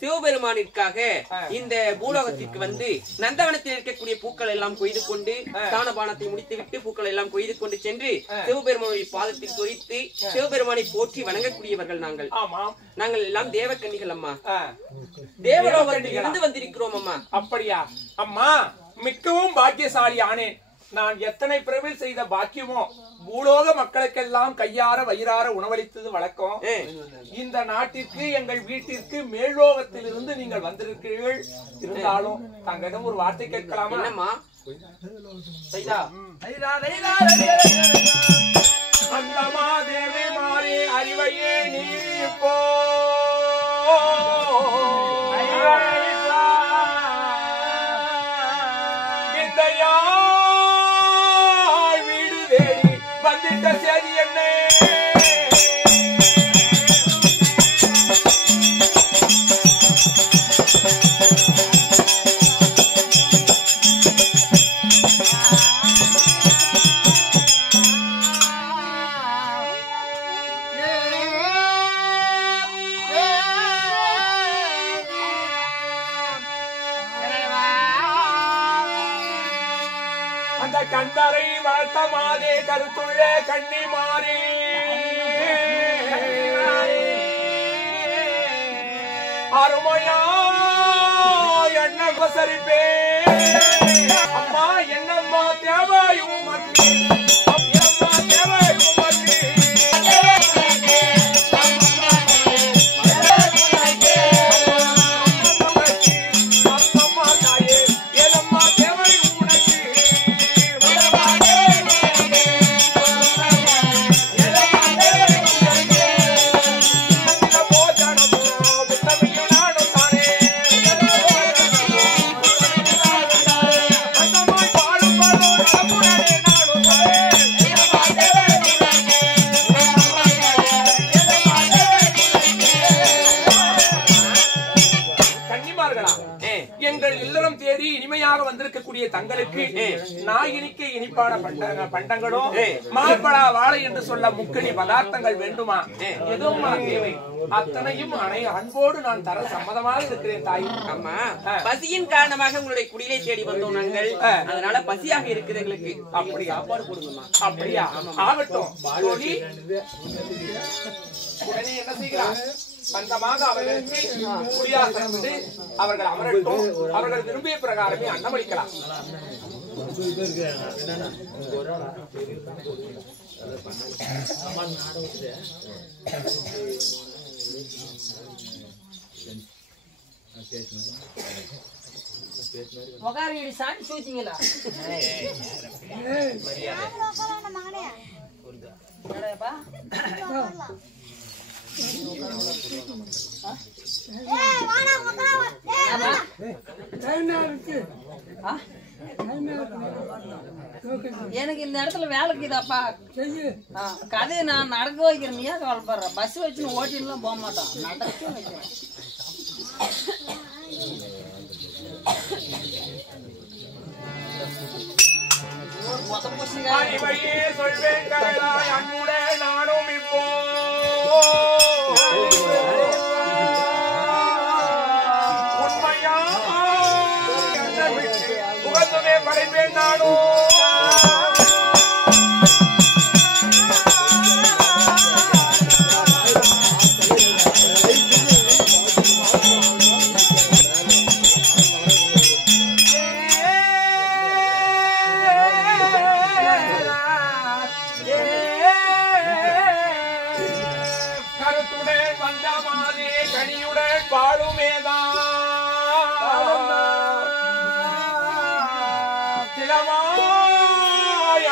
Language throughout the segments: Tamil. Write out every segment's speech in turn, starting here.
சிவபெருமானிற்காக இந்த பூலோகத்திற்கு வந்து நந்தவனத்தில் இருக்கக்கூடிய பூக்கள் எல்லாம் கொய்து கொண்டு தானபானத்தை முடித்துவிட்டு பூக்கள் எல்லாம் கொய்து கொண்டு சென்று சிவபெருமானுடைய பாதத்தில் தொழித்து சிவபெருமானை போற்றி வணங்கக்கூடியவர்கள் நாங்கள். நாங்கள் எல்லாம் தேவக்கன்னிகள் அம்மா, தேவலோகத்தில் இருந்து வந்திருக்கிறோம் அம்மா. அப்படியா அம்மா? மிகவும் பாக்கியசாலி ஆனேன். நான் எத்தனை பிறவில் செய்த பாக்கியமோ பூலோக மக்களுக்கெல்லாம் கையார வயிறார உணவளித்தது வழக்கம். இந்த நாட்டிற்கு எங்கள் வீட்டிற்கு மேல்லோகத்திலிருந்து நீங்கள் வந்திருக்கிறீர்கள். இருந்தாலும் தங்களிடம் ஒரு வார்த்தை கேட்கலாமா? என்னம்மா? அந்தமா தேவி மாறி அறிவையே நீ போ வீடு தேடி வந்துட்ட சேதி என்ன? அந்த கந்தரை வளர்த்த மாதே கருத்துள்ள கண்ணி மாறி அருமையா என்ன உபசரிப்பே அம்மா. என்னம்மா தேவையும் அம்மா தேவையும் எங்கள் இல்லறம் தேடி இனிமையாக வந்திருக்கக்கூடிய தங்களுக்கு நாயினிக்கு இனிப்பான பண்டங்களும் மாப்பழா வாழை என்று சொல்ல முக்கணி பதார்த்தங்கள் வேண்டுமா? எதுவும் தேவை அத்தனையும் அன்போடு நான் தர சம்மதமாக இருக்கிறேன் தாய். அம்மா, பசியின் காரணமாக உங்களுடைய குடிலை தேடி வந்தோம் நாங்கள். அதனால பசியாக இருக்குது எங்களுக்கு. அப்படியா? சாப்பாடு கொடுங்கம்மா. அப்படியா? ஆகட்டும். உடனே என்ன செய்கிறார்? சொந்தமாக அவர்களுக்கு குடியாசனம் விட்டு அவர்கள் அமரட்டும். அவர்கள் விரும்பிய பிரகாரமே அன்னமளிக்கலாம். சாணி சூச்சிங்களா? எனக்கு இந்த இடத்துல வேலைக்குதாப்பா. கதையை நான் நடக்க வைக்கிறேன். நீயா கவலைப்படுற? பஸ் வச்சுன்னு ஓட்டின்லாம் போக மாட்டோம், நடக்க வைக்கிறேன். நானும் இப்போ உண்மையா உகத்துமே படைப்பேன் நானும்.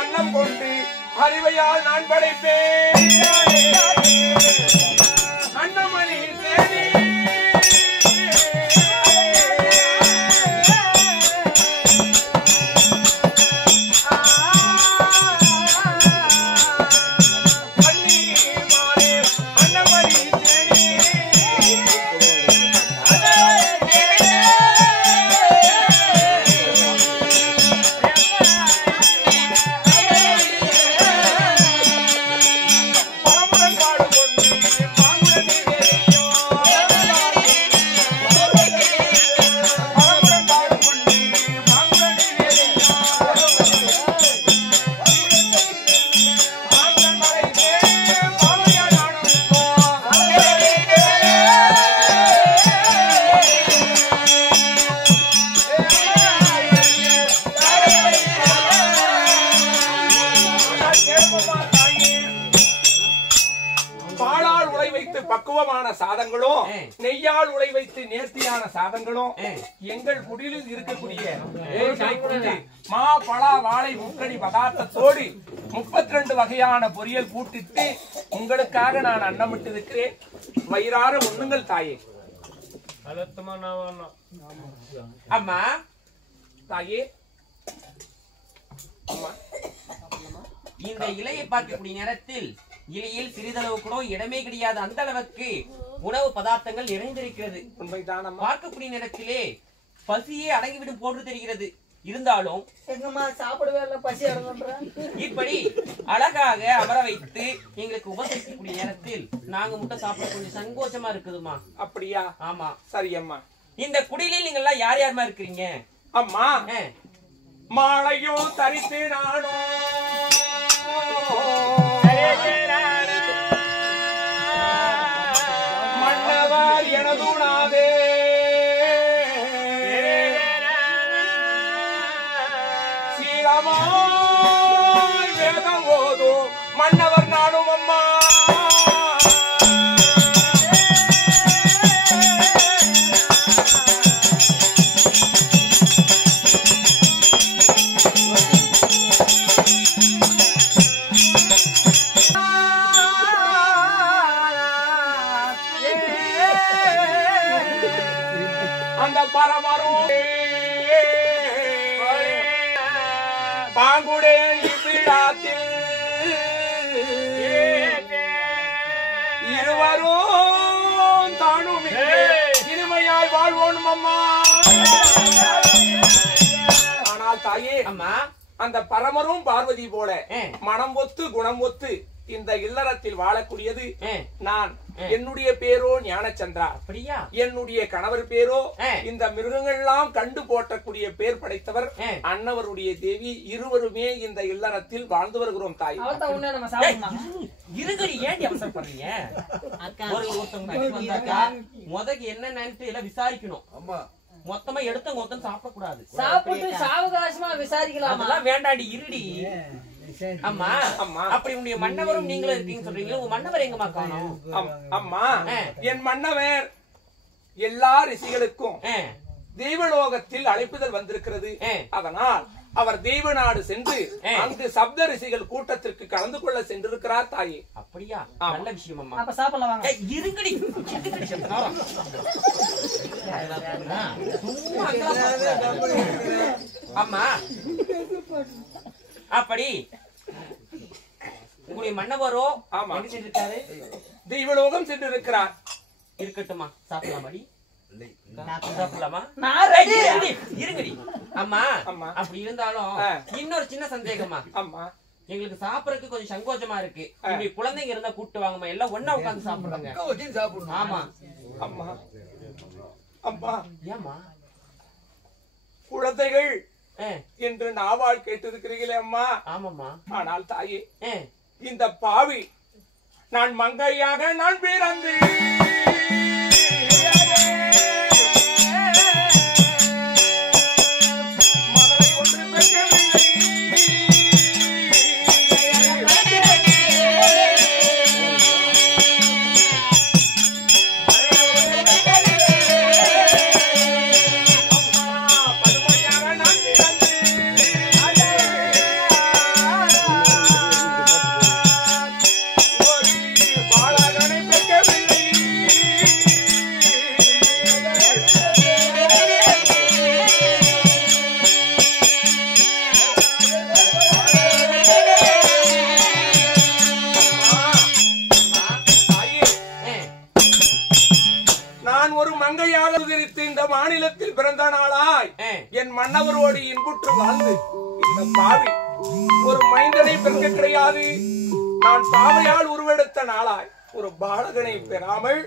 அன்னம் கொண்டு அறிவையால் நான் படைப்பேன். அன்னமணி தேடி பரமுடன் பாடு கொண்டு சாதங்களும் நெய்யால் உலை வைத்து நேர்த்தியான சாதங்களும் எங்கள் குடிலில் இருக்கக்கூடிய மா பலா வாழை முக்கணி பதார்த்தத்தோடு 32 வகையான பொரியல் கூட்டிட்டு உங்களுக்காக நான் அன்னமிட்டு இருக்கிறேன். வயிறார உண்ணுங்கள் தாயே. அம்மா தாயே, இந்த இலையை பார்க்கக்கூடிய நேரத்தில் இலையில் சிறிதளவு கூட இடமே கிடையாது. அந்த அளவுக்கு உணவு பதார்த்தங்கள் நிறைந்திருக்கிறது. உண்மைதான். பார்க்கக்கூடிய நேரத்திலே பசியே அடங்கிவிடும் போன்று தெரிகிறது. இருந்தாலும் சாப்பிடவே இல்லை, பசி அடங்குன்ற இப்படி அழகாக அமர வைத்து எங்களுக்கு உபசரிக்கக்கூடிய நேரத்தில் நாங்க மட்டும் சாப்பிட கொஞ்சம் சங்கோச்சமா இருக்குதுமா. அப்படியா? ஆமா. சரி அம்மா. இந்த குடிலில் நீங்க எல்லாம் யார் யாருமா இருக்கிறீங்க? அம்மா, மாலையும் தரித்து நானோ மன்னவர் எனதுனாதே சீலமாய் வேதம் ஓதும் மன்னவர் நானும் அம்மா. அந்த பரமரும் பாங்குடே இப்பிடாத்தில் இருவரும் தானும் இனிமையாய் வாழ்வோம் அம்மா. ஆனால் தாயே, அம்மா, அந்த பரமரும் பார்வதி போல மனம் ஒத்து குணம் ஒத்து இந்த இல்லறத்தில் வாழக்கூடியது நான். என்னுடைய பேரோ ஞானச்சந்திரா. அப்படியா? என்னுடைய கணவர் பேரோ இந்த மிருகங்கள் எல்லாம் கண்டு போற்றக்கூடிய பேர் படைத்தவர் அன்னவருடைய தேவி. இருவருமே இந்த இல்லறத்தில் வாழ்ந்து வருகிறோம் தாய். இருகடி ஏன் அவசரப்படுறீங்க? முதக்கு என்னன்னு எல்லாம் விசாரிக்கணும். மொத்தமா எடுத்த மொத்தம் சாப்பிடக்கூடாது. சாப்பிட்டு சாவகாசமா விசாரிக்கலாம். அதெல்லாம் வேண்டாண்டி, இருடி. அம்மா, அப்படி உன்னுடைய மன்னவரும் நீங்களும் இருக்கீங்க சொல்றீங்க. உங்க மன்னவர் எங்கம்மா காணோம்? அம்மா, என் மன்னவர் எல்லா ரிஷிகளுக்கும் தெய்வலோகத்தில் அழைப்புதல் வந்திருக்கிறது. அதனால் அவர் தெய்வ நாடு சென்று அங்கு சப்த ரிஷிகள் கூட்டத்திற்கு கலந்து கொள்ள சென்றிருக்கிறார் தாயே. அப்படியா? நல்ல விஷயம் அம்மா. அப்ப சாப்பிடலாம் வாங்க. இருங்கடி. அம்மா, அப்படி உங்களுடைய மன்னவரோ எங்க சென்றிருக்காரு? தெய்வலோகம் சென்றிருக்கிறார். இருக்கட்டுமா, சாப்பிடலாமாடி? சாப்பிடலாமா? இருங்கடி. அம்மா, அப்படி இருந்தாலும் இன்னொரு சின்ன சந்தேகமா. அம்மா, எங்களுக்கு சாப்பிடறதுக்கு கொஞ்சம் சங்கோச்சமா இருக்கு. இப்படி குழந்தைங்க இருந்தா கூப்பிட்டு வாங்கம்மா. எல்லாம் ஒண்ணா உட்கார்ந்து சாப்பிடுறாங்க. ஆமா. அம்மா, அம்மா, ஏமா குழந்தைகள் என்று நாவால் கேட்டிருக்கிறீர்களே அம்மா. ஆமாம்மா. ஆனால் தாயே, இந்த பாவி நான் மங்கையாக நான் பிறந்து மகளை ஒன்று பெற்றவில்லை. இந்த மாநிலத்தில் பிறந்த நாளாய் என் மன்னவரோடு இன்புற்று வாழ்ந்து இந்த பாவி ஒரு மைந்தனை பெற்க கிடையாது. நான் பாவையால் உருவெடுத்த நாளாய் ஒரு பாலகனை பெறாமல்